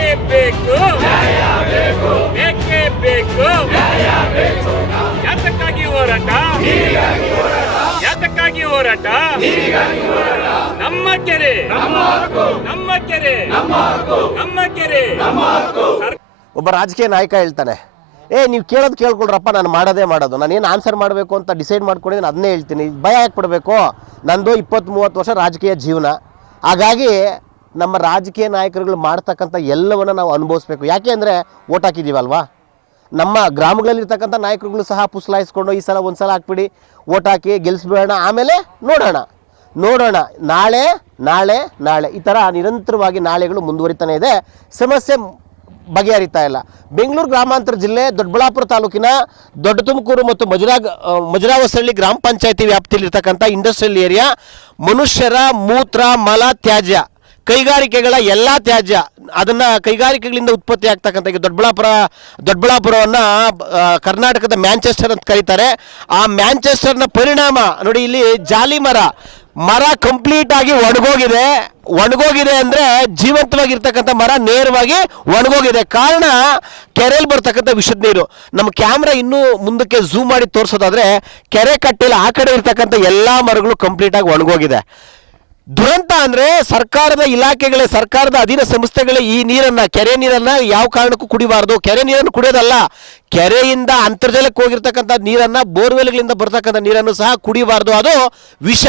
ಬೇಕೇ ಬೇಕು ಬೇಕೇ ಬೇಕು ಯಾತಕ್ಕಾಗಿ ಹೋರಾಟ? ಯಾತಕ್ಕಾಗಿ ಹೋರಾಟ? ನಮ್ಮ ಕೆರೆ. ನಮ್ಮ ಕೆರೆ. ನಮ್ಮ ಕೆರೆ. ಒಬ್ಬ ರಾಜಕೀಯ ನಾಯಕ ಹೇಳ್ತಾನೆ ಏ ನೀವು ಕೇಳೋದು ಕೇಳ್ಕೊಳ್ರಪ್ಪ ನಾನು ಮಾಡೋದೇ ಮಾಡೋದು. ನಾನು ಏನು ಆನ್ಸರ್ ಮಾಡಬೇಕು ಅಂತ ಡಿಸೈಡ್ ಮಾಡ್ಕೊಂಡಿದ್ದೀನಿ ಅದನ್ನೇ ಹೇಳ್ತೀನಿ. ಭಯ ಯಾಕೆ ಪಡಬೇಕು ನಂದು ಇಪ್ಪತ್ತು ಮೂವತ್ತು ವರ್ಷ ರಾಜಕೀಯ ಜೀವನ. ಹಾಗಾಗಿ ನಮ್ಮ ರಾಜಕೀಯ ನಾಯಕರುಗಳು ಮಾಡ್ತಕ್ಕಂಥ ಎಲ್ಲವನ್ನು ನಾವು ಅನುಭವಿಸ್ಬೇಕು. ಯಾಕೆ ಅಂದರೆ ಓಟ್ ಹಾಕಿದ್ದೀವಲ್ವಾ ನಮ್ಮ ಗ್ರಾಮಗಳಲ್ಲಿರ್ತಕ್ಕಂಥ ನಾಯಕರುಗಳು ಸಹ ಪುಸ್ಲಾಯಿಸ್ಕೊಂಡು ಈ ಸಲ ಒಂದು ಸಲ ಹಾಕ್ಬಿಡಿ ಓಟ್ ಹಾಕಿ ಗೆಲ್ಲಿಸ್ಬಿಡೋಣ ಆಮೇಲೆ ನೋಡೋಣ. ನೋಡೋಣ. ನಾಳೆ ನಾಳೆ ನಾಳೆ. ಈ ಥರ ನಿರಂತರವಾಗಿ ನಾಳೆಗಳು ಮುಂದುವರಿತಾನೆ ಇದೆ. ಸಮಸ್ಯೆ ಬಗೆಹರಿತಾ ಇಲ್ಲ. ಬೆಂಗಳೂರು ಗ್ರಾಮಾಂತರ ಜಿಲ್ಲೆ ದೊಡ್ಡಬಳ್ಳಾಪುರ ತಾಲೂಕಿನ ದೊಡ್ಡ ತುಮಕೂರು ಮತ್ತು ಮಜುರಾ ಮಜುರಾವಸಳ್ಳಿ ಗ್ರಾಮ ಪಂಚಾಯತಿ ವ್ಯಾಪ್ತಿಯಲ್ಲಿರ್ತಕ್ಕಂಥ ಇಂಡಸ್ಟ್ರಿಯಲ್ ಏರಿಯಾ ಮನುಷ್ಯರ ಮೂತ್ರ, ಮಲ ತ್ಯಾಜ್ಯ. ಕೈಗಾರಿಕೆಗಳ ಎಲ್ಲ ತ್ಯಾಜ್ಯ, ಅದನ್ನು ಕೈಗಾರಿಕೆಗಳಿಂದ ಉತ್ಪತ್ತಿ ಆಗ್ತಕ್ಕಂಥ ಈಗ ದೊಡ್ಡಬಳ್ಳಾಪುರ, ದೊಡ್ಡಬಳ್ಳಾಪುರವನ್ನು ಕರ್ನಾಟಕದ ಮ್ಯಾಂಚೆಸ್ಟರ್ ಅಂತ ಕರೀತಾರೆ. ಆ ಮ್ಯಾಂಚೆಸ್ಟರ್ನ ಪರಿಣಾಮ ನೋಡಿ ಇಲ್ಲಿ ಜಾಲಿ ಮರ ಮರ ಕಂಪ್ಲೀಟ್ ಆಗಿ ಒಣಗೋಗಿದೆ. ಒಣಗೋಗಿದೆ ಅಂದರೆ ಜೀವಂತವಾಗಿರ್ತಕ್ಕಂಥ ಮರ ನೇರವಾಗಿ ಒಣಗೋಗಿದೆ. ಕಾರಣ ಕೆರೆಯಲ್ಲಿ ಬರ್ತಕ್ಕಂಥ ವಿಷದ ನೀರು. ನಮ್ಮ ಕ್ಯಾಮ್ರಾ ಇನ್ನೂ ಮುಂದಕ್ಕೆ ಝೂಮ್ ಮಾಡಿ ತೋರಿಸೋದಾದ್ರೆ ಕೆರೆ ಕಟ್ಟೆಯಲ್ಲಿ ಆ ಕಡೆ ಇರ್ತಕ್ಕಂಥ ಎಲ್ಲ ಮರಗಳು ಕಂಪ್ಲೀಟ್ ಆಗಿ ಒಣಗೋಗಿದೆ. ದುರಂತ ಅಂದ್ರೆ ಸರ್ಕಾರದ ಇಲಾಖೆಗಳೇ, ಸರ್ಕಾರದ ಅಧೀನ ಸಂಸ್ಥೆಗಳೇ ಈ ನೀರನ್ನ, ಕೆರೆ ನೀರನ್ನ ಯಾವ ಕಾರಣಕ್ಕೂ ಕುಡಿಬಾರದು. ಕೆರೆ ನೀರನ್ನು ಕುಡಿಯೋದಲ್ಲ, ಕೆರೆಯಿಂದ ಅಂತರ್ಜಲಕ್ಕೆ ಹೋಗಿರ್ತಕ್ಕಂಥ ನೀರನ್ನ, ಬೋರ್ವೆಲ್ಗಳಿಂದ ಬರ್ತಕ್ಕಂಥ ನೀರನ್ನು ಸಹ ಕುಡಿಬಾರದು. ಅದು ವಿಷ.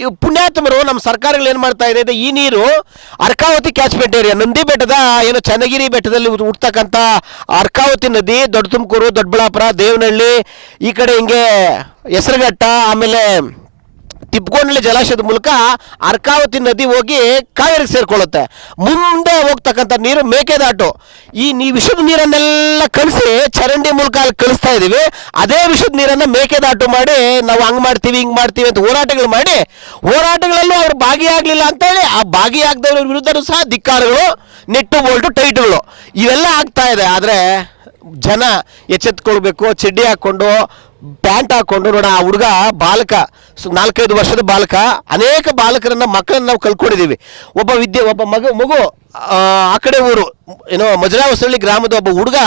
ಇವು ಪುಣ್ಯಾತ್ಮರು ನಮ್ಮ ಸರ್ಕಾರಗಳು ಏನು ಮಾಡ್ತಾ ಇದೆ ಈ ನೀರು ಅರ್ಕಾವತಿ ಕ್ಯಾಚ್ಮೆಂಟ್ ಏರಿಯಾ ನಂದಿ ಬೆಟ್ಟದ ಏನು ಚನ್ನಗಿರಿ ಬೆಟ್ಟದಲ್ಲಿ ಹುಟ್ಟತಕ್ಕಂಥ ಅರ್ಕಾವತಿ ನದಿ ದೊಡ್ಡ ತುಮಕೂರು ದೊಡ್ಡಬಳ್ಳಾಪುರ, ದೇವನಹಳ್ಳಿ, ಈ ಕಡೆ ಹಿಂಗೆ ಹೆಸರುಘಟ್ಟ, ಆಮೇಲೆ ತಿಪ್ಕೊಂಡಳ್ಳಿ ಜಲಾಶಯದ ಮೂಲಕ ಅರ್ಕಾವತಿ ನದಿ ಹೋಗಿ ಕಾವೇರಿ ಸೇರ್ಕೊಳ್ಳುತ್ತೆ. ಮುಂದೆ ಹೋಗ್ತಕ್ಕಂಥ ನೀರು ಮೇಕೆದಾಟು. ಈ ನೀ ವಿಷದ ನೀರನ್ನೆಲ್ಲ ಕಳಿಸಿ ಚರಂಡಿ ಮೂಲಕ ಅಲ್ಲಿ ಕಳಿಸ್ತಾ ಇದ್ದೀವಿ ಅದೇ ವಿಷದ ನೀರನ್ನು ಮೇಕೆದಾಟು ಮಾಡಿ ನಾವು ಹಂಗೆ ಮಾಡ್ತೀವಿ, ಹಿಂಗೆ ಮಾಡ್ತೀವಿ ಅಂತ ಹೋರಾಟಗಳು ಮಾಡಿ ಹೋರಾಟಗಳಲ್ಲಿ ಅವ್ರು ಭಾಗಿಯಾಗಲಿಲ್ಲ ಅಂತೇಳಿ ಆ ಭಾಗಿಯಾಗದವ್ರ ವಿರುದ್ಧನೂ ಸಹ ಧಿಕ್ಕಾರಗಳು, ನೆಟ್ಟು ಬೋಲ್ಟು, ಟೈಟ್ಗಳು ಇವೆಲ್ಲ ಆಗ್ತಾ ಇದೆ. ಆದರೆ ಜನ ಎಚ್ಚೆತ್ಕೊಳ್ಬೇಕು, ಚಡ್ಡಿ ಹಾಕ್ಕೊಂಡು ಪ್ಯಾಂಟ್ ಹಾಕೊಂಡು ನೋಡೋಣ ಆ ಹುಡುಗ ಬಾಲಕ ಸು- ನಾಲ್ಕೈದು ವರ್ಷದ ಬಾಲಕ ಅನೇಕ ಬಾಲಕರನ್ನ ಮಕ್ಕಳನ್ನ ನಾವು ಕಲ್ಕೊಂಡಿದ್ದೀವಿ ಒಬ್ಬ ವಿದ್ಯೆ ಒಬ್ಬ ಮಗು ಮಗು ಆ, ಕಡೆ ಊರು. ಏನೋ ಮಜರಾವಸಳ್ಳಿ ಗ್ರಾಮದ ಒಬ್ಬ ಹುಡುಗ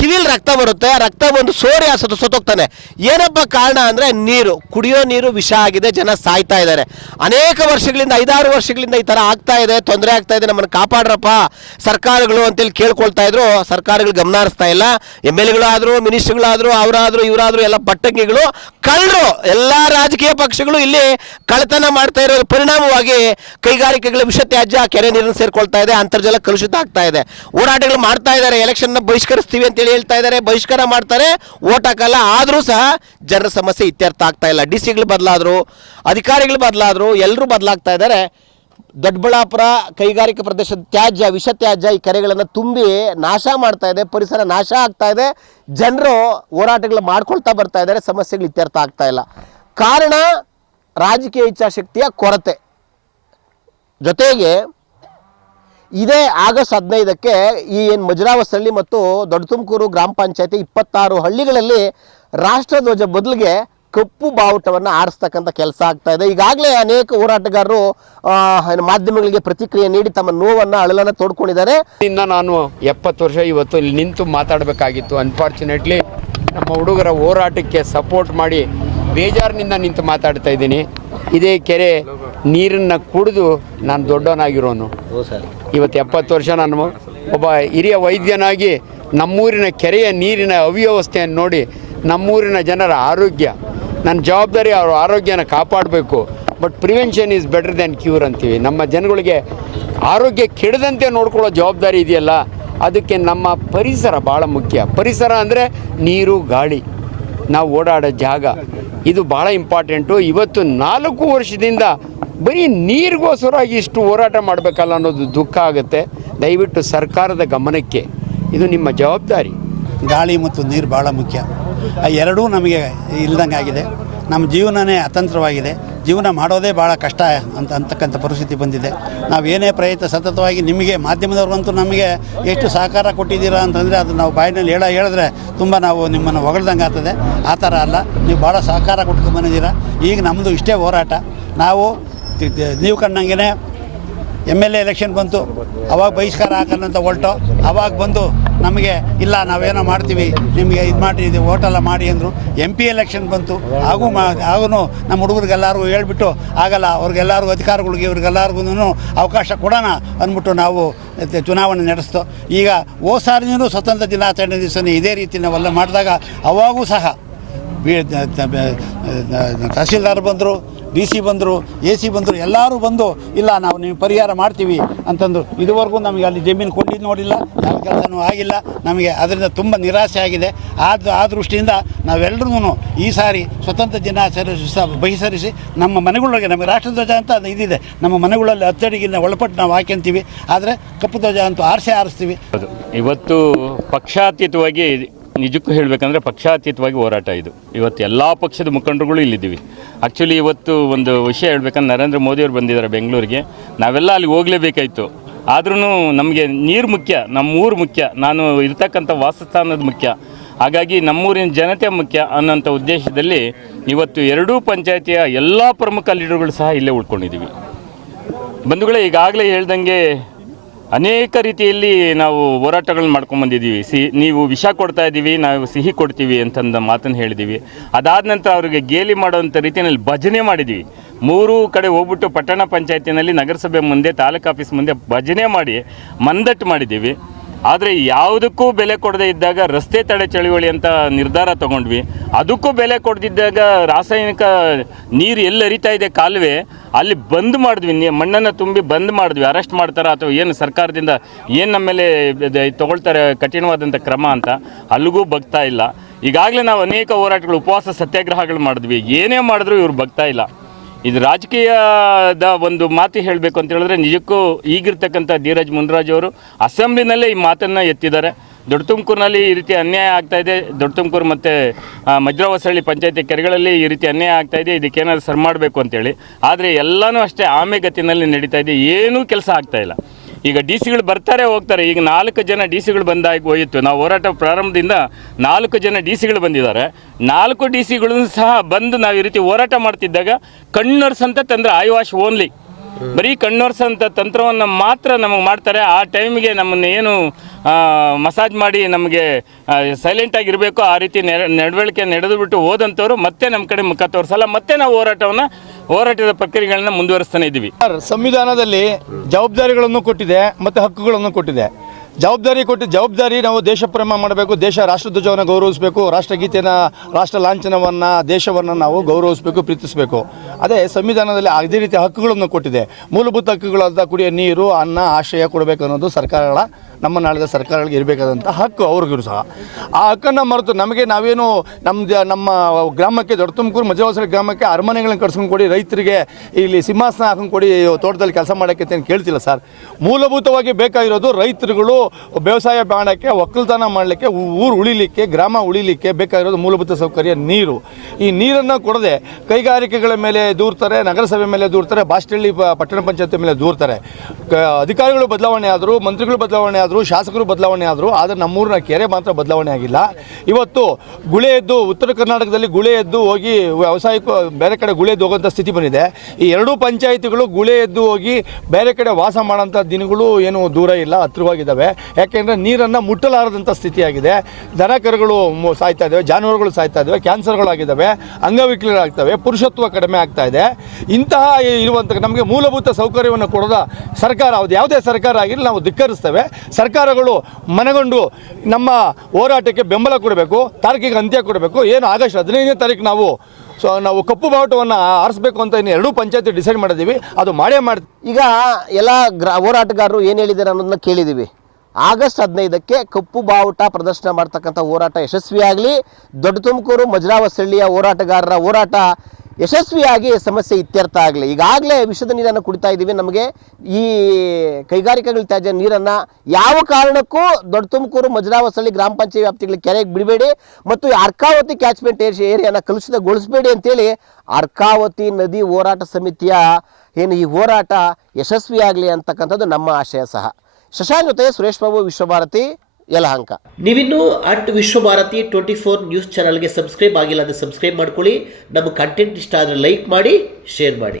ಕಿವಿಲಿ ರಕ್ತ ಬರುತ್ತೆ, ರಕ್ತ ಬಂದು ಸೋರಿ ಸತ್ತು ಸತ್ತೋಗ್ತಾನೆ. ಏನಪ್ಪ ಕಾರಣ ಅಂದರೆ ನೀರು. ಕುಡಿಯೋ ನೀರು ವಿಷ ಆಗಿದೆ, ಜನ ಸಾಯ್ತಾ ಇದ್ದಾರೆ. ಅನೇಕ ವರ್ಷಗಳಿಂದ, ಐದಾರು ವರ್ಷಗಳಿಂದ ಈ ಥರ ಆಗ್ತಾ ಇದೆ, ತೊಂದರೆ ಆಗ್ತಾ ಇದೆ, ನಮ್ಮನ್ನು ಕಾಪಾಡ್ರಪ್ಪ, ಸರ್ಕಾರಗಳು ಅಂತೇಳಿ ಕೇಳ್ಕೊಳ್ತಾ ಇದ್ರು, ಸರ್ಕಾರಗಳು ಗಮನ ಹರಿಸ್ತಾ ಇಲ್ಲ. ಎಂ ಎಲ್ ಎಗಳಾದರೂ ಮಿನಿಸ್ಟ್ರುಗಳಾದ್ರು, ಅವರಾದರೂ, ಇವರಾದ್ರು ಎಲ್ಲ ಬಟ್ಟಂಗಿಗಳು ಕಳ್ಳರು. ಎಲ್ಲ ರಾಜಕೀಯ ಪಕ್ಷಗಳು ಇಲ್ಲಿ ಕಳ್ಳತನ ಮಾಡ್ತಾ ಇರೋ ಪರಿಣಾಮವಾಗಿ ಕೈಗಾರಿಕೆಗಳ ವಿಷ ತ್ಯಾಜ್ಯ, ಕೆರೆ ನೀರನ್ನು ಸೇರ್ಕೊಳ್ತಾ ಇದೆ, ಅಂತರ್ಜಲ ಕಲುಷಿತ ಆಗ್ತಾ ಇದೆ. ಹೋರಾಟಗಳು ಮಾಡ್ತಾ ಇದ್ದಾರೆ ಎಲೆಕ್ಷನ್ ಬಹಿಷ್ಕರಿಸ್ತೀವಿ ಅಂತೇಳಿ ಹೇಳ್ತಾ ಇದ್ದಾರೆ, ಬಹಿಷ್ಕಾರ ಮಾಡ್ತಾರೆ ಓಟ್ ಹಾಕಲ್ಲ, ಆದರೂ ಸಹ ಜನರ ಸಮಸ್ಯೆ ಇತ್ಯರ್ಥ ಆಗ್ತಾ ಇಲ್ಲ. ಡಿ ಸಿಗಳು ಬದಲಾದ್ರು, ಅಧಿಕಾರಿಗಳು ಬದಲಾದ್ರು, ಎಲ್ಲರೂ ಬದಲಾಗ್ತಾ ಇದ್ದಾರೆ. ದೊಡ್ಡಬಳ್ಳಾಪುರ ಕೈಗಾರಿಕಾ ಪ್ರದೇಶದ ತ್ಯಾಜ್ಯ ವಿಷ ತ್ಯಾಜ್ಯ ಈ ಕೆರೆಗಳನ್ನು ತುಂಬಿ ನಾಶ ಮಾಡ್ತಾ ಇದೆ, ಪರಿಸರ ನಾಶ ಆಗ್ತಾ ಇದೆ. ಜನರು ಹೋರಾಟಗಳು ಮಾಡ್ಕೊಳ್ತಾ ಬರ್ತಾ ಇದ್ದಾರೆ, ಸಮಸ್ಯೆಗಳು ಇತ್ಯರ್ಥ ಆಗ್ತಾ ಇಲ್ಲ. ಕಾರಣ ರಾಜಕೀಯ ಇಚ್ಛಾಶಕ್ತಿಯ ಕೊರತೆ. ಜೊತೆಗೆ ಇದೇ ಆಗಸ್ಟ್ ಹದಿನೈದಕ್ಕೆ ಈ ಏನು ಮಜರಾವಸಳ್ಳಿ ಮತ್ತು ದೊಡ್ಡ ತುಮಕೂರು ಗ್ರಾಮ ಪಂಚಾಯತಿ ಇಪ್ಪತ್ತಾರು ಹಳ್ಳಿಗಳಲ್ಲಿ ರಾಷ್ಟ್ರಧ್ವಜ ಬದಲಿಗೆ ಕಪ್ಪು ಬಾವುಟವನ್ನು ಆರಿಸ್ತಕ್ಕಂಥ ಕೆಲಸ ಆಗ್ತಾ ಇದೆ. ಈಗಾಗಲೇ ಅನೇಕ ಹೋರಾಟಗಾರರು ಮಾಧ್ಯಮಗಳಿಗೆ ಪ್ರತಿಕ್ರಿಯೆ ನೀಡಿ ತಮ್ಮ ನೋವನ್ನು ಅಳಲನ್ನು ತೋಡ್ಕೊಂಡಿದ್ದಾರೆ. ಇಂದ ನಾನು ಎಪ್ಪತ್ತು ವರ್ಷ ಇವತ್ತು ಇಲ್ಲಿ ನಿಂತು ಮಾತಾಡಬೇಕಾಗಿತ್ತು. ಅನ್ಫಾರ್ಚುನೇಟ್ಲಿ ನಮ್ಮ ಹುಡುಗರ ಹೋರಾಟಕ್ಕೆ ಸಪೋರ್ಟ್ ಮಾಡಿ ಬೇಜಾರಿನಿಂದ ನಿಂತು ಮಾತಾಡ್ತಾ ಇದ್ದೀನಿ. ಇದೇ ಕೆರೆ ನೀರನ್ನು ಕುಡಿದು ನಾನು ದೊಡ್ಡವನಾಗಿರೋನು. ಇವತ್ತು ಎಪ್ಪತ್ತು ವರ್ಷ ನಾನು ಒಬ್ಬ ಹಿರಿಯ ವೈದ್ಯನಾಗಿ ನಮ್ಮೂರಿನ ಕೆರೆಯ ನೀರಿನ ಅವ್ಯವಸ್ಥೆಯನ್ನು ನೋಡಿ ನಮ್ಮೂರಿನ ಜನರ ಆರೋಗ್ಯ, ನನ್ನ ಜವಾಬ್ದಾರಿ ಅವರ ಆರೋಗ್ಯನ ಕಾಪಾಡಬೇಕು. But prevention is better than cure ಅಂತೀವಿ. ನಮ್ಮ ಜನಗಳಿಗೆ ಆರೋಗ್ಯ ಕೆಡದಂತೆ ನೋಡ್ಕೊಳ್ಳೋ ಜವಾಬ್ದಾರಿ ಇದೆಯಲ್ಲ, ಅದಕ್ಕೆ ನಮ್ಮ ಪರಿಸರ ಭಾಳ ಮುಖ್ಯ. ಪರಿಸರ ಅಂದರೆ ನೀರು, ಗಾಳಿ. ನಾವು ಓಡಾಡೋ ಜಾಗ. ಇದು ಭಾಳ ಇಂಪಾರ್ಟೆಂಟು. ಇವತ್ತು ನಾಲ್ಕು ವರ್ಷದಿಂದ ಬರೀ ನೀರಿಗೋಸ್ಕರವಾಗಿ ಇಷ್ಟು ಹೋರಾಟ ಮಾಡಬೇಕಲ್ಲ ಅನ್ನೋದು ದುಃಖ ಆಗುತ್ತೆ. ದಯವಿಟ್ಟು ಸರ್ಕಾರದ ಗಮನಕ್ಕೆ. ಇದು ನಿಮ್ಮ ಜವಾಬ್ದಾರಿ. ಗಾಳಿ ಮತ್ತು ನೀರು ಭಾಳ ಮುಖ್ಯ. ಎರಡೂ ನಮಗೆ ಇಲ್ದಂಗೆ ಆಗಿದೆ ನಮ್ಮ ಜೀವನನೇ ಅತಂತ್ರವಾಗಿದೆ. ಜೀವನ ಮಾಡೋದೇ ಭಾಳ ಕಷ್ಟ ಅಂತ ಅಂತಕ್ಕಂಥ ಪರಿಸ್ಥಿತಿ ಬಂದಿದೆ. ನಾವು ಏನೇ ಪ್ರಯತ್ನ, ಸತತವಾಗಿ ನಿಮಗೆ ಮಾಧ್ಯಮದವ್ರಿಗಂತೂ ನಮಗೆ ಎಷ್ಟು ಸಹಕಾರ ಕೊಟ್ಟಿದ್ದೀರಾ ಅಂತಂದರೆ ಅದು ನಾವು ಬಾಯಿನಲ್ಲಿ ಹೇಳ, ಹೇಳಿದ್ರೆ ತುಂಬ ನಾವು ನಿಮ್ಮನ್ನು ಹೊಗಳ್ದಂಗೆ ಆಗ್ತದೆ. ಆ ಥರ ಅಲ್ಲ, ನೀವು ಭಾಳ ಸಹಕಾರ ಕೊಟ್ಕೊಂಡು ಬಂದಿದ್ದೀರಾ. ಈಗ ನಮ್ಮದು ಇಷ್ಟೇ ಹೋರಾಟ. ನಾವು ನೀವು ಕಂಡಂಗೆ ಎಂ ಎಲ್ ಎ ಎಲೆಕ್ಷನ್ ಬಂತು. ಅವಾಗ ಬಹಿಷ್ಕಾರ ಹಾಕೋಣಂತ ಹೊಲ್ಟೋ ಅವಾಗ ಬಂದು ನಮಗೆ, ಇಲ್ಲ, ನಾವೇನೋ ಮಾಡ್ತೀವಿ, ನಿಮಗೆ ಇದು ಮಾಡಿ ಇದು ಓಟೆಲ್ಲ ಮಾಡಿ ಅಂದರು. ಎಂ ಪಿ ಎಲೆಕ್ಷನ್ ಬಂತು. ಹಾಗೂ ಮಾ ಹಾಗೂ ನಮ್ಮ ಹುಡುಗರಿಗೆಲ್ಲರಿಗೂ ಹೇಳ್ಬಿಟ್ಟು, ಆಗಲ್ಲ, ಅವ್ರಿಗೆಲ್ಲರಿಗೂ ಅಧಿಕಾರಿಗಳಿಗೆ ಇವ್ರಿಗೆಲ್ಲರಿಗೂ ಅವಕಾಶ ಕೊಡೋಣ ಅಂದ್ಬಿಟ್ಟು ನಾವು ಚುನಾವಣೆ ನಡೆಸ್ತೋ. ಈಗ ಓ ಸಾರಿನೂ ಸ್ವತಂತ್ರ ದಿನಾಚರಣೆ ದಿವಸನೇ ಇದೇ ರೀತಿ ನಾವೆಲ್ಲ ಮಾಡಿದಾಗ, ಅವಾಗೂ ಸಹ ತಹಸೀಲ್ದಾರ್ ಬಂದರು ಡಿ ಸಿ ಬಂದರು, ಎ ಸಿ ಬಂದರು, ಎಲ್ಲರೂ ಬಂದು, ಇಲ್ಲ, ನಾವು ನೀವು ಪರಿಹಾರ ಮಾಡ್ತೀವಿ ಅಂತಂದು ಇದುವರೆಗೂ ನಮಗೆ ಅಲ್ಲಿ ಜಮೀನು ಕೊಟ್ಟಿದ್ದು ನೋಡಿಲ್ಲ, ಯಾವ ಕೆಲಸನೂ ಆಗಿಲ್ಲ. ನಮಗೆ ಅದರಿಂದ ತುಂಬ ನಿರಾಸೆ ಆಗಿದೆ. ಆದ, ಆ ದೃಷ್ಟಿಯಿಂದ ನಾವೆಲ್ಲರೂ ಈ ಸಾರಿ ಸ್ವತಂತ್ರ ದಿನಾಚರಣೆ ಬಹಿಸರಿಸಿ ನಮ್ಮ ಮನೆಗಳೊಳಗೆ, ನಮಗೆ ರಾಷ್ಟ್ರಧ್ವಜ ಅಂತ ಅದು ಇದಿದೆ. ನಮ್ಮ ಮನೆಗಳಲ್ಲಿ ಹತ್ತಡಿಗಿನ್ನ ಒಳಪಟ್ಟು ನಾವು ಹಾಕ್ಯಂತೀವಿ. ಆದರೆ ಕಪ್ಪು ಧ್ವಜ ಅಂತೂ ಆರಿಸೇ ಆರಿಸ್ತೀವಿ. ಇವತ್ತು ಪಕ್ಷಾತೀತವಾಗಿ ನಿಜಕ್ಕೂ ಹೇಳಬೇಕಂದ್ರೆ ಪಕ್ಷಾತೀತವಾಗಿ ಹೋರಾಟ ಇದು. ಇವತ್ತು ಎಲ್ಲ ಪಕ್ಷದ ಮುಖಂಡರುಗಳು ಇಲ್ಲಿದ್ದೀವಿ. ಆ್ಯಕ್ಚುಲಿ ಇವತ್ತು ಒಂದು ವಿಷಯ ಹೇಳ್ಬೇಕಂದ್ರೆ ನರೇಂದ್ರ ಮೋದಿಯವರು ಬಂದಿದ್ದಾರೆ ಬೆಂಗಳೂರಿಗೆ. ನಾವೆಲ್ಲ ಅಲ್ಲಿ ಹೋಗಲೇಬೇಕಾಯಿತು. ಆದ್ರೂ ನಮಗೆ ನೀರು ಮುಖ್ಯ ನಮ್ಮ ಊರು ಮುಖ್ಯ, ನಾನು ಇರ್ತಕ್ಕಂಥ ವಾಸಸ್ಥಾನದ ಮುಖ್ಯ. ಹಾಗಾಗಿ ನಮ್ಮೂರಿನ ಜನತೆ ಮುಖ್ಯ ಅನ್ನೋಂಥ ಉದ್ದೇಶದಲ್ಲಿ ಇವತ್ತು ಎರಡೂ ಪಂಚಾಯತಿಯ ಎಲ್ಲ ಪ್ರಮುಖ ಲೀಡರ್ಗಳು ಸಹ ಇಲ್ಲೇ ಉಳ್ಕೊಂಡಿದ್ದೀವಿ. ಬಂಧುಗಳೇ, ಈಗಾಗಲೇ ಹೇಳ್ದಂಗೆ ಅನೇಕ ರೀತಿಯಲ್ಲಿ ನಾವು ಹೋರಾಟಗಳನ್ನ ಮಾಡ್ಕೊಂಡು ಬಂದಿದ್ದೀವಿ. ಸಿ, ನೀವು ವಿಷ ಕೊಡ್ತಾ ಇದ್ದೀವಿ, ನಾವು ಸಿಹಿ ಕೊಡ್ತೀವಿ ಅಂತಂದ ಮಾತನ್ನು ಹೇಳಿದ್ದೀವಿ. ಅದಾದ ನಂತರ ಅವರಿಗೆ ಗೇಲಿ ಮಾಡುವಂಥ ರೀತಿಯಲ್ಲಿ ಭಜನೆ ಮಾಡಿದ್ದೀವಿ. ಮೂರು ಕಡೆ ಹೋಗ್ಬಿಟ್ಟು ಪಟ್ಟಣ ಪಂಚಾಯತಿನಲ್ಲಿ ನಗರಸಭೆ ಮುಂದೆ, ತಾಲೂಕು ಆಫೀಸ್ ಮುಂದೆ ಭಜನೆ ಮಾಡಿ ಮಂದಟ್ಟು ಮಾಡಿದ್ದೀವಿ. ಆದರೆ ಯಾವುದಕ್ಕೂ ಬೆಲೆ ಕೊಡದೇ ಇದ್ದಾಗ ರಸ್ತೆ ತಡೆ ಚಳುವಳಿ ಅಂತ ನಿರ್ಧಾರ ತಗೊಂಡ್ವಿ. ಅದಕ್ಕೂ ಬೆಲೆ ಕೊಡದಿದ್ದಾಗ ರಾಸಾಯನಿಕ ನೀರು ಎಲ್ಲಿ ಹರಿತಾ ಇದೆ ಕಾಲುವೆ ಅಲ್ಲಿ ಬಂದ್ ಮಾಡಿದ್ವಿ ಮಣ್ಣನ್ನು ತುಂಬಿ ಬಂದ್ ಮಾಡಿದ್ವಿ, ಅರೆಸ್ಟ್ ಮಾಡ್ತಾರ ಅಥವಾ ಏನು ಸರ್ಕಾರದಿಂದ ಏನು ನಮ್ಮ ಮೇಲೆ ತಗೊಳ್ತಾರೆ ಕಠಿಣವಾದಂಥ ಕ್ರಮ ಅಂತ ಅಲ್ಲಿಗೂ ಬಗ್ತಾ ಇಲ್ಲ. ಈಗಾಗಲೇ ನಾವು ಅನೇಕ ಹೋರಾಟಗಳು, ಉಪವಾಸ, ಸತ್ಯಾಗ್ರಹಗಳು ಮಾಡಿದ್ವಿ. ಏನೇ ಮಾಡಿದ್ರು ಇವ್ರು ಬಗ್ತಾ ಇಲ್ಲ. ಇದು ರಾಜಕೀಯದ ಒಂದು ಮಾತು ಹೇಳಬೇಕು ಅಂತ ಹೇಳಿದ್ರೆ ನಿಜಕ್ಕೂ ಈಗಿರ್ತಕ್ಕಂಥ ಧೀರಜ್ ಮುನ್ರಾಜ್ ಅವರು ಅಸೆಂಬ್ಲಿನಲ್ಲೇ ಈ ಮಾತನ್ನು ಎತ್ತಿದ್ದಾರೆ. ದೊಡ್ಡ ತುಮಕೂರಿನಲ್ಲಿ ಈ ರೀತಿ ಅನ್ಯಾಯ ಆಗ್ತಾ ಇದೆ. ದೊಡ್ಡ ತುಮಕೂರು ಮತ್ತು ಮಜ್ರಾವಸಹಳ್ಳಿ ಪಂಚಾಯತಿ ಕೆರೆಗಳಲ್ಲಿ ಈ ರೀತಿ ಅನ್ಯಾಯ ಆಗ್ತಾ ಇದೆ. ಇದಕ್ಕೇನಾದ್ರು ಸರ್ ಮಾಡಬೇಕು ಅಂತೇಳಿ. ಆದರೆ ಎಲ್ಲನೂ ಅಷ್ಟೇ ಆಮೆಗತಿನಲ್ಲಿ ನಡೀತಾ ಇದೆ. ಏನೂ ಕೆಲಸ ಆಗ್ತಾ ಇಲ್ಲ. ಈಗ ಡಿ ಸಿಗಳು ಬರ್ತಾರೆ, ಹೋಗ್ತಾರೆ. ಈಗ ನಾಲ್ಕು ಜನ ಡಿ ಸಿಗಳು ಬಂದಾಗಿ ಹೋಯಿತು. ನಾವು ಹೋರಾಟ ಪ್ರಾರಂಭದಿಂದ ನಾಲ್ಕು ಜನ ಡಿ ಸಿಗಳು ಬಂದಿದ್ದಾರೆ. ನಾಲ್ಕು ಡಿ ಸಿಗಳನ್ನು ಸಹ ಬಂದು ನಾವು ಈ ರೀತಿ ಹೋರಾಟ ಮಾಡ್ತಿದ್ದಾಗ ಕಣ್ಣರ್ಸ್ ಅಂತ ತಂದ್ರೆ ಐ ವಾಶ್ ಓನ್ಲಿ. ಬರೀ ಕಣ್ಣರ್ಸ್ ತಂತ್ರವನ್ನ ಮಾತ್ರ ನಮಗೆ ಮಾಡ್ತಾರೆ. ಆ ಟೈಮಿಗೆ ನಮ್ಮನ್ನು ಏನು ಮಸಾಜ್ ಮಾಡಿ ನಮಗೆ ಸೈಲೆಂಟಾಗಿ ಇರಬೇಕು ಆ ರೀತಿ ನಡವಳಿಕೆ ನಡೆದುಬಿಟ್ಟು ಹೋದಂಥವ್ರು ಮತ್ತೆ ನಮ್ಮ ಕಡೆ ಮುಖ ತೋರಿಸಲ್ಲ. ಮತ್ತೆ ನಾವು ಹೋರಾಟವನ್ನು, ಹೋರಾಟದ ಪ್ರಕ್ರಿಯೆಗಳನ್ನ ಮುಂದುವರಿಸ್ತಾನೆ ಇದ್ದೀವಿ. ಸಂವಿಧಾನದಲ್ಲಿ ಜವಾಬ್ದಾರಿಗಳನ್ನು ಕೊಟ್ಟಿದೆ, ಮತ್ತು ಹಕ್ಕುಗಳನ್ನು ಕೊಟ್ಟಿದೆ. ಜವಾಬ್ದಾರಿ ಕೊಟ್ಟು ಜವಾಬ್ದಾರಿ ನಾವು ದೇಶ ಪ್ರೇಮ ಮಾಡಬೇಕು, ದೇಶ ರಾಷ್ಟ್ರಧ್ವಜವನ್ನು ಗೌರವಿಸಬೇಕು ರಾಷ್ಟ್ರಗೀತೆನ ರಾಷ್ಟ್ರ ಲಾಂಛನವನ್ನು, ದೇಶವನ್ನು ನಾವು ಗೌರವಿಸಬೇಕು, ಪ್ರೀತಿಸಬೇಕು. ಅದೇ ಸಂವಿಧಾನದಲ್ಲಿ ಅದೇ ರೀತಿ ಹಕ್ಕುಗಳನ್ನು ಕೊಟ್ಟಿದೆ. ಮೂಲಭೂತ ಹಕ್ಕುಗಳಾದ ಕುಡಿಯೋ ನೀರು, ಅನ್ನ, ಆಶ್ರಯ ಕೊಡಬೇಕು ಅನ್ನೋದು ಸರ್ಕಾರಗಳ ನಮ್ಮ ನಾಳಿದ ಸರ್ಕಾರಗಳಿಗೆ ಇರಬೇಕಾದಂಥ ಹಕ್ಕು ಅವ್ರಿಗೂ ಸಹ. ಆ ಹಕ್ಕನ್ನು ಮರೆತು ನಮಗೆ ನಾವೇನು ನಮ್ದು ನಮ್ಮ ಗ್ರಾಮಕ್ಕೆ ದೊಡ್ಡ ತುಮಕೂರು ಮಜವಾಸರ ಗ್ರಾಮಕ್ಕೆ ಅರಮನೆಗಳನ್ನು ಕಟ್ಸ್ಕೊಂಡು ಕೊಡಿ, ರೈತರಿಗೆ ಇಲ್ಲಿ ಸಿಂಹಾಸನ ಹಾಕೊಂಡು ಕೊಡಿ ತೋಟದಲ್ಲಿ ಕೆಲಸ ಮಾಡೋಕ್ಕೆ ಅಂತ ಕೇಳ್ತಿಲ್ಲ ಸರ್. ಮೂಲಭೂತವಾಗಿ ಬೇಕಾಗಿರೋದು ರೈತರುಗಳು ವ್ಯವಸಾಯ ಮಾಡೋಕ್ಕೆ, ಒಕ್ಕಲ್ತನ ಮಾಡಲಿಕ್ಕೆ ಊರು ಉಳಿಲಿಕ್ಕೆ, ಗ್ರಾಮ ಉಳಿಲಿಕ್ಕೆ ಬೇಕಾಗಿರೋದು ಮೂಲಭೂತ ಸೌಕರ್ಯ ನೀರು. ಈ ನೀರನ್ನು ಕೊಡದೆ ಕೈಗಾರಿಕೆಗಳ ಮೇಲೆ ದೂರ್ತಾರೆ, ನಗರಸಭೆ ಮೇಲೆ ದೂರ್ತಾರೆ, ಬಾಸ್ಟಳ್ಳಿ ಪಟ್ಟಣ ಪಂಚಾಯತಿ ಮೇಲೆ ದೂರ್ತಾರೆ. ಅಧಿಕಾರಿಗಳು ಬದಲಾವಣೆ ಆದರೂ, ಮಂತ್ರಿಗಳು ಬದಲಾವಣೆ ಆದರು ಶಾಸಕರು ಬದಲಾವಣೆ ಆದರೂ, ಆದರೆ ನಮ್ಮೂರಿನ ಕೆರೆ ಮಾತ್ರ ಬದಲಾವಣೆ ಆಗಿಲ್ಲ. ಇವತ್ತು ಗುಳೆ ಎದ್ದು, ಉತ್ತರ ಕರ್ನಾಟಕದಲ್ಲಿ ಗುಳೆ ಎದ್ದು ಹೋಗಿ, ವ್ಯವಸಾಯಕ್ಕೂ ಬೇರೆ ಕಡೆ ಗುಳೆ ಎದ್ದು ಹೋಗೋಂಥ ಸ್ಥಿತಿ ಬಂದಿದೆ. ಈ ಎರಡೂ ಪಂಚಾಯಿತಿಗಳು ಗುಳೆ ಎದ್ದು ಹೋಗಿ ಬೇರೆ ಕಡೆ ವಾಸ ಮಾಡೋಂಥ ದಿನಗಳು ಏನು ದೂರ ಇಲ್ಲ, ಹತ್ತಿರವಾಗಿದ್ದಾವೆ. ಯಾಕೆಂದರೆ ನೀರನ್ನು ಮುಟ್ಟಲಾರದಂಥ ಸ್ಥಿತಿಯಾಗಿದೆ. ದನ ಕರುಗಳು ಸಾಯ್ತಾ ಇದ್ದಾವೆ, ಜಾನುವಾರುಗಳು ಸಾಯ್ತಾ ಇದ್ದಾವೆ ಕ್ಯಾನ್ಸರ್ಗಳಾಗಿದ್ದಾವೆ ಅಂಗವಿಕಲರಾಗ್ತವೆ ಪುರುಷತ್ವ ಕಡಿಮೆ ಆಗ್ತಾ ಇದೆ. ಇಂತಹ ಇರುವಂಥ ನಮಗೆ ಮೂಲಭೂತ ಸೌಕರ್ಯವನ್ನು ಕೊಡೋದ ಸರ್ಕಾರ, ಅದು ಯಾವುದೇ ಸರ್ಕಾರ ಆಗಿರಲಿ, ನಾವು ಧಿಕ್ಕರಿಸ್ತೇವೆ. ಸರ್ಕಾರಗಳು ಮನಗೊಂಡು ನಮ್ಮ ಹೋರಾಟಕ್ಕೆ ಬೆಂಬಲ ಕೊಡಬೇಕು ತಾರೀಕಿಗೆ ಅಂತ್ಯ ಕೊಡಬೇಕು. ಏನು ಆಗಸ್ಟ್ ಹದಿನೈದನೇ ತಾರೀಕು ನಾವು, ಸೊ ನಾವು ಕಪ್ಪು ಬಾವುಟವನ್ನು ಆರಿಸ್ಬೇಕು ಅಂತ ಇನ್ನು ಎರಡೂ ಪಂಚಾಯತಿ ಡಿಸೈಡ್ ಮಾಡಿದ್ದೀವಿ ಅದು ಮಾಡೇ ಮಾಡಿ ಈಗ ಎಲ್ಲ ಗ್ರಾ, ಹೋರಾಟಗಾರರು ಏನು ಹೇಳಿದ್ದಾರೆ ಅನ್ನೋದನ್ನ ಕೇಳಿದ್ದೀವಿ ಆಗಸ್ಟ್ ಹದಿನೈದಕ್ಕೆ ಕಪ್ಪು ಬಾವುಟ ಪ್ರದರ್ಶನ ಮಾಡ್ತಕ್ಕಂಥ ಹೋರಾಟ ಯಶಸ್ವಿಯಾಗಲಿ ದೊಡ್ಡ ತುಮಕೂರು ಮಜ್ರಾವಸಳ್ಳಿಯ ಹೋರಾಟಗಾರರ ಹೋರಾಟ ಯಶಸ್ವಿಯಾಗಿ ಸಮಸ್ಯೆ ಇತ್ಯರ್ಥ ಆಗಲಿ. ಈಗಾಗಲೇ ವಿಷದ ನೀರನ್ನು ಕುಡಿತಾ ಇದ್ದೀವಿ. ನಮಗೆ ಈ ಕೈಗಾರಿಕೆಗಳ ತ್ಯಾಜ್ಯ ನೀರನ್ನು ಯಾವ ಕಾರಣಕ್ಕೂ ದೊಡ್ಡ ತುಮಕೂರು ಮಜ್ರಾವಸಳ್ಳಿ ಗ್ರಾಮ ಪಂಚಾಯತ್ ವ್ಯಾಪ್ತಿಗಳ ಕೆರೆಗೆ ಬಿಡಬೇಡಿ ಮತ್ತು ಅರ್ಕಾವತಿ ಕ್ಯಾಚ್ಮೆಂಟ್ ಏರಿಯಾನ ಕಲುಷಿತಗೊಳಿಸಬೇಡಿ ಅಂತೇಳಿ ಅರ್ಕಾವತಿ ನದಿ ಹೋರಾಟ ಸಮಿತಿಯ ಏನು ಈ ಹೋರಾಟ ಯಶಸ್ವಿಯಾಗಲಿ ಅಂತಕ್ಕಂಥದ್ದು ನಮ್ಮ ಆಶಯ ಸಹ. ಶಶಾಂಕ್ ಜೊತೆ ಸುರೇಶ್ ಬಾಬು ವಿಶ್ವಭಾರತಿ. ಯಲಹಂಕ. ನೀವಿನ್ನು at Vishwabharathi twenty four news ಚಾನಲ್ಗೆ ಸಬ್ಸ್ಕ್ರೈಬ್ ಆಗಿಲ್ಲ ಅಂದರೆ ಸಬ್ಸ್ಕ್ರೈಬ್ ಮಾಡ್ಕೊಳ್ಳಿ. ನಮ್ಮ ಕಂಟೆಂಟ್ ಇಷ್ಟ ಆದರೆ ಲೈಕ್ ಮಾಡಿ, ಶೇರ್ ಮಾಡಿ.